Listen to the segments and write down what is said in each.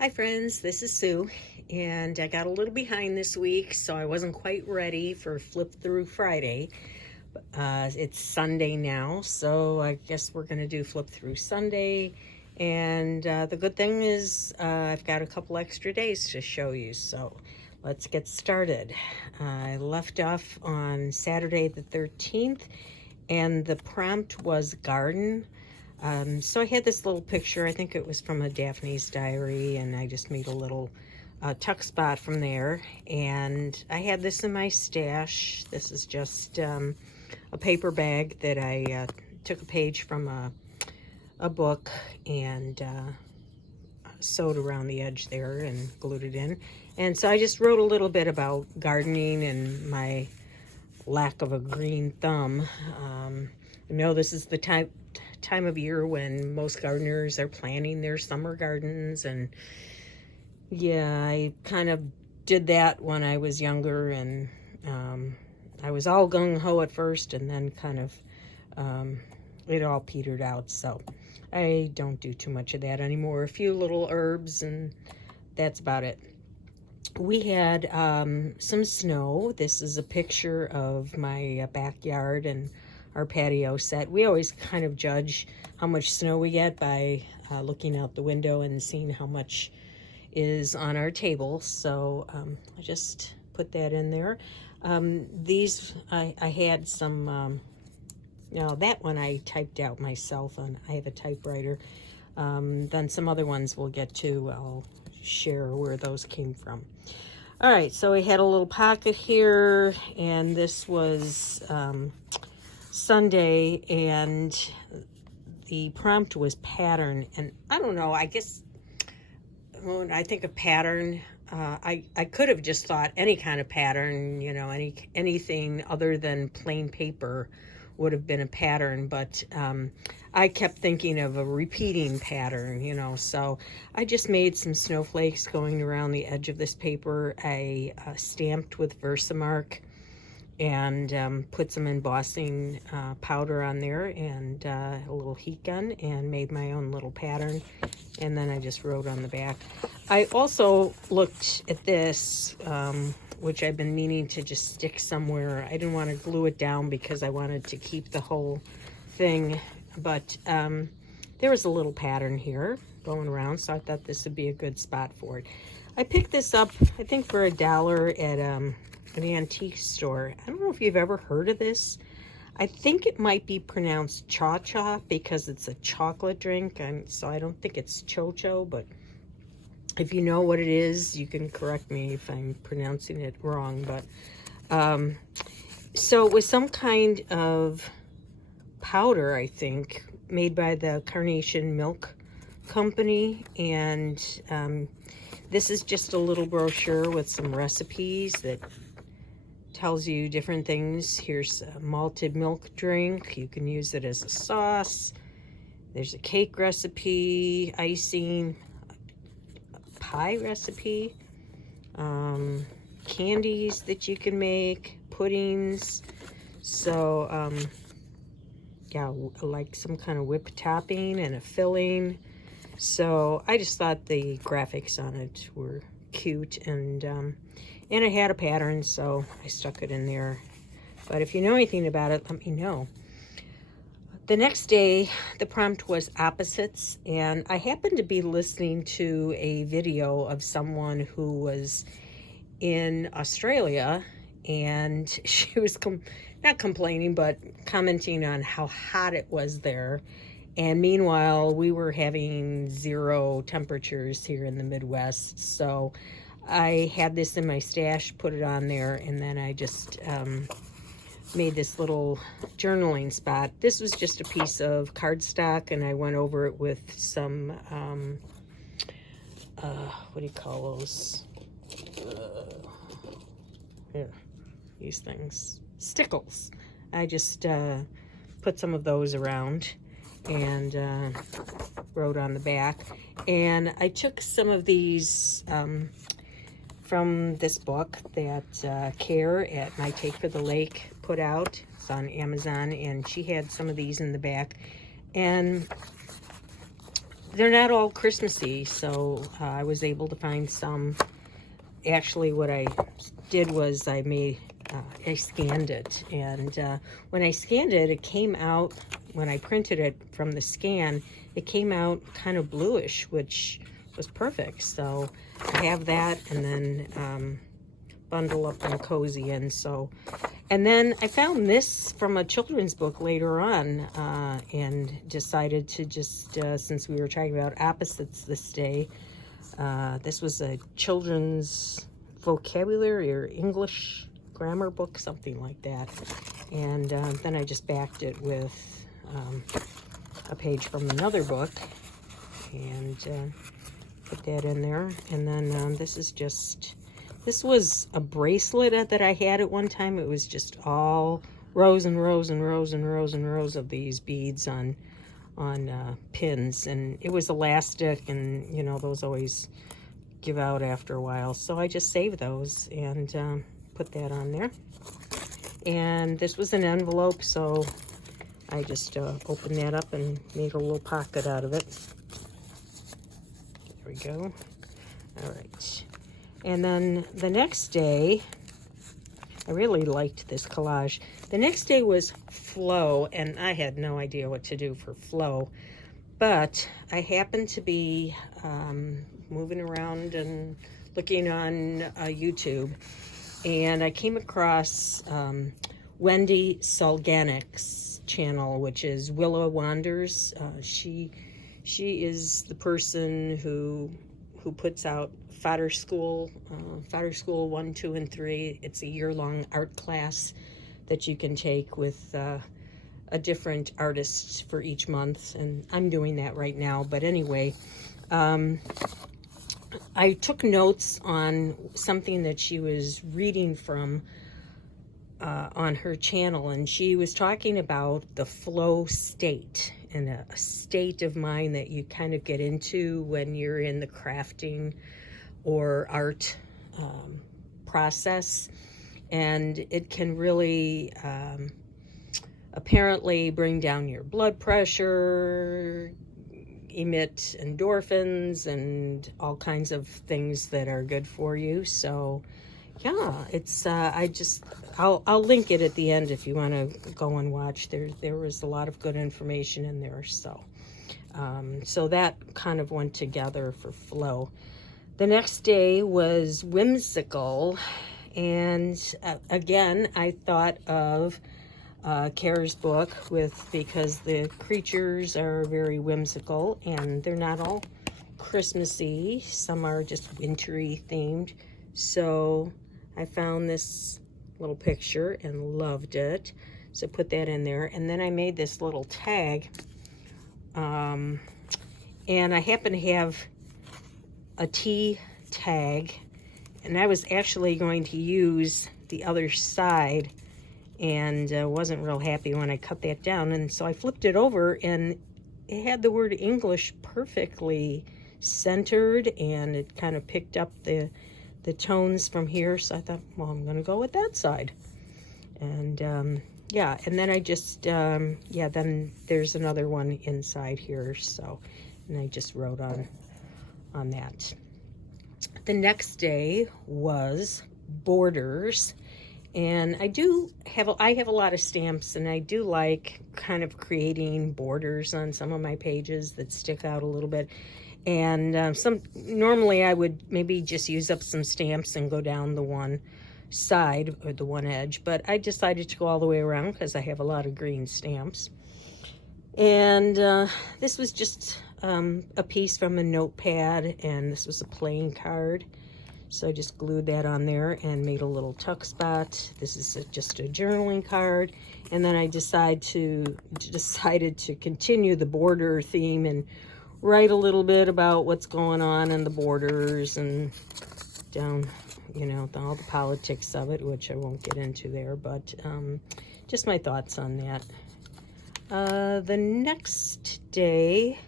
Hi friends, this is Sue, and I got a little behind this week, so I wasn't quite ready for Flip Through Friday. It's Sunday now, so I guess we're going to do Flip Through Sunday, and the good thing is I've got a couple extra days to show you, so let's get started. I left off on Saturday the 13th, and the prompt was garden. So I had this little picture, I think it was from a Daphne's diary, and I just made a little tuck spot from there. And I had this in my stash. This is just a paper bag that I took a page from a book and sewed around the edge there and glued it in. And so I just wrote a little bit about gardening and my lack of a green thumb. I know this is the time of year when most gardeners are planting their summer gardens, and yeah, I kind of did that when I was younger, and I was all gung-ho at first, and then kind of it all petered out, so I don't do too much of that anymore. A few little herbs, and that's about it. We had some snow. This is a picture of my backyard and our patio set. We always kind of judge how much snow we get by looking out the window and seeing how much is on our table. So I just put that in there. These, I had some, that one I typed out myself, and I have a typewriter. Then some other ones we'll get to. I'll share where those came from. All right, so we had a little pocket here, and this was Sunday, and the prompt was pattern. And I don't know, I guess when I think of pattern, I could have just thought any kind of pattern, anything other than plain paper would have been a pattern, but I kept thinking of a repeating pattern, so I just made some snowflakes going around the edge of this paper. I stamped with Versamark and put some embossing powder on there, and a little heat gun, and made my own little pattern, and then I just wrote on the back. I also looked at this, which I've been meaning to just stick somewhere. I didn't want to glue it down because I wanted to keep the whole thing, but there was a little pattern here going around, so I thought this would be a good spot for it. I picked this up, I think, for $1 at an antique store. I don't know if you've ever heard of this. I think it might be pronounced cha-cha because it's a chocolate drink, so I don't think it's cho-cho, but if you know what it is, you can correct me if I'm pronouncing it wrong. But so it was some kind of powder, I think, made by the Carnation Milk Company, and this is just a little brochure with some recipes that tells you different things. Here's a malted milk drink. You can use it as a sauce. There's a cake recipe, icing, pie recipe, candies that you can make, puddings. So yeah, like some kind of whipped topping and a filling. So I just thought the graphics on it were cute, and it had a pattern, so I stuck it in there. But if you know anything about it, let me know. The next day, the prompt was opposites, and I happened to be listening to a video of someone who was in Australia, and she was not complaining, but commenting on how hot it was there. And meanwhile, we were having 0 temperatures here in the Midwest. So I had this in my stash, put it on there, and then I just made this little journaling spot. This was just a piece of cardstock, and I went over it with some, what do you call those? Here, these things. Stickles. I just put some of those around and wrote on the back. And I took some of these from this book that Care at My Take for the Lake put out. It's on Amazon, and she had some of these in the back. And they're not all Christmassy, so I was able to find some. Actually, what I did was I scanned it, and when I scanned it, it came out, when I printed it from the scan, it came out kind of bluish, which was perfect. So I have that, and then bundle up and cozy in. So, and then I found this from a children's book later on, and decided to just, since we were talking about opposites this day, this was a children's vocabulary or English grammar book, something like that. And then I just backed it with a page from another book, and put that in there. And then this was a bracelet that I had at one time. It was just all rows and rows and rows and rows and rows of these beads on pins, and it was elastic, and you know, those always give out after a while. So I just saved those and put that on there. And this was an envelope, so I just opened that up and made a little pocket out of it. There we go. All right. And then the next day, I really liked this collage. The next day was flow, and I had no idea what to do for flow. But I happened to be moving around and looking on YouTube, and I came across Wendy Solganic's channel, which is Willa Wanders. She is the person who puts out Fodder School 1, 2, and 3. It's a year-long art class that you can take with a different artist for each month, and I'm doing that right now. But anyway, I took notes on something that she was reading from on her channel, and she was talking about the flow state, and a state of mind that you kind of get into when you're in the crafting or art process. And it can really apparently bring down your blood pressure, emit endorphins, and all kinds of things that are good for you. So yeah, it's I'll link it at the end if you want to go and watch. There was a lot of good information in there. So so that kind of went together for flow. The next day was whimsical, and again I thought of Kara's book, because the creatures are very whimsical, and they're not all Christmassy. Some are just wintry themed. So I found this little picture and loved it, so put that in there. And then I made this little tag, and I happen to have a T tag, and I was actually going to use the other side, and wasn't real happy when I cut that down. And so I flipped it over, and it had the word English perfectly centered, and it kind of picked up the tones from here. So I thought, well, I'm gonna go with that side. And yeah, and then I just yeah, then there's another one inside here. So, and I just wrote on that. The next day was borders. And I have a lot of stamps, and I do like kind of creating borders on some of my pages that stick out a little bit. And normally I would maybe just use up some stamps and go down the one side or the one edge, but I decided to go all the way around because I have a lot of green stamps. And this was just a piece from a notepad, and this was a playing card. So I just glued that on there and made a little tuck spot. This is just a journaling card. And then I decided to continue the border theme and write a little bit about what's going on in the borders and down, you know, all the politics of it, which I won't get into there, but just my thoughts on that. The next day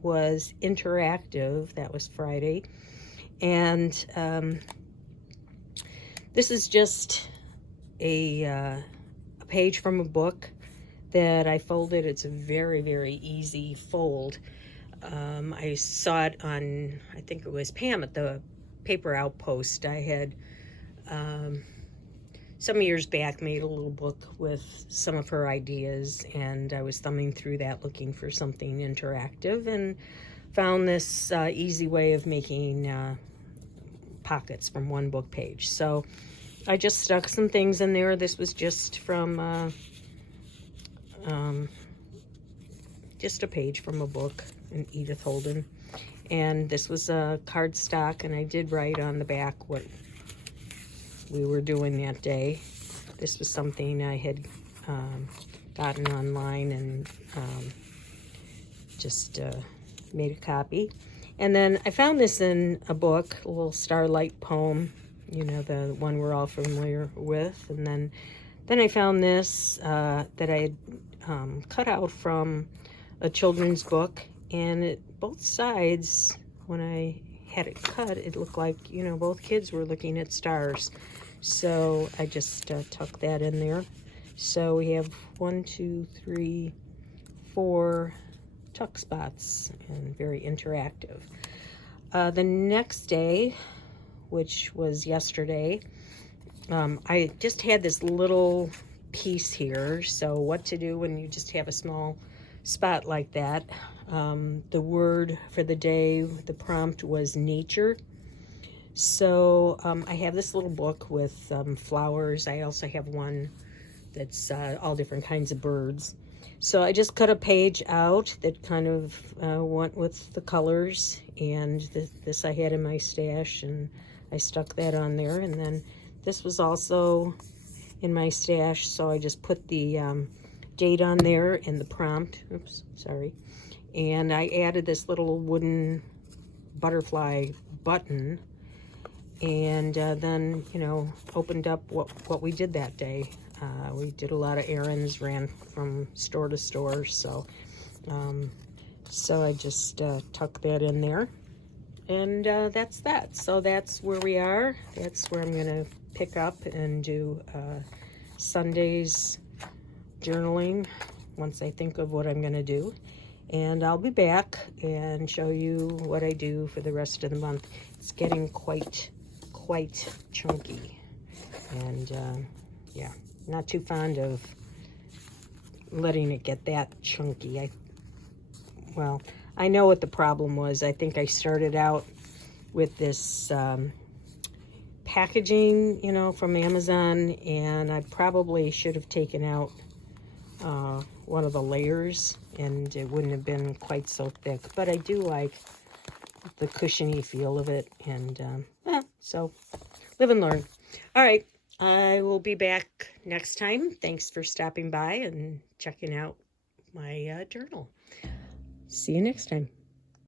was interactive. That was Friday. And this is just a page from a book that I folded. It's a very, very easy fold. I saw it on, I think it was Pam at the Paper Outpost. I had some years back made a little book with some of her ideas, and I was thumbing through that looking for something interactive and found this easy way of making pockets from one book page. So I just stuck some things in there. This was just from just a page from a book, in Edith Holden, and this was a cardstock, and I did write on the back what we were doing that day. This was something I had gotten online, and just made a copy. And then I found this in a book, a little Starlight poem, you know, the one we're all familiar with. And then I found this that I had cut out from a children's book, and both sides, when I had it cut, it looked like, you know, both kids were looking at stars. So I just tucked that in there. So we have 1, 2, 3, 4 tuck spots, and very interactive. The next day, which was yesterday, I just had this little piece here. So what to do when you just have a small spot like that. The word for the day, the prompt was nature. So I have this little book with flowers. I also have one that's all different kinds of birds. So I just cut a page out that kind of went with the colors, and this I had in my stash, and I stuck that on there. And then this was also in my stash, so I just put the date on there and the prompt. Oops, sorry. And I added this little wooden butterfly button, and then, you know, opened up what we did that day. We did a lot of errands, ran from store to store, so I just tucked that in there, and that's that. So that's where we are. That's where I'm gonna pick up and do Sunday's journaling once I think of what I'm gonna do. And I'll be back and show you what I do for the rest of the month. It's getting quite chunky, and yeah, not too fond of letting it get that chunky. Well, I know what the problem was. I think I started out with this packaging, you know, from Amazon, and I probably should have taken out one of the layers, and it wouldn't have been quite so thick. But I do like the cushiony feel of it, and so live and learn. All right, I will be back next time. Thanks for stopping by and checking out my journal. See you next time.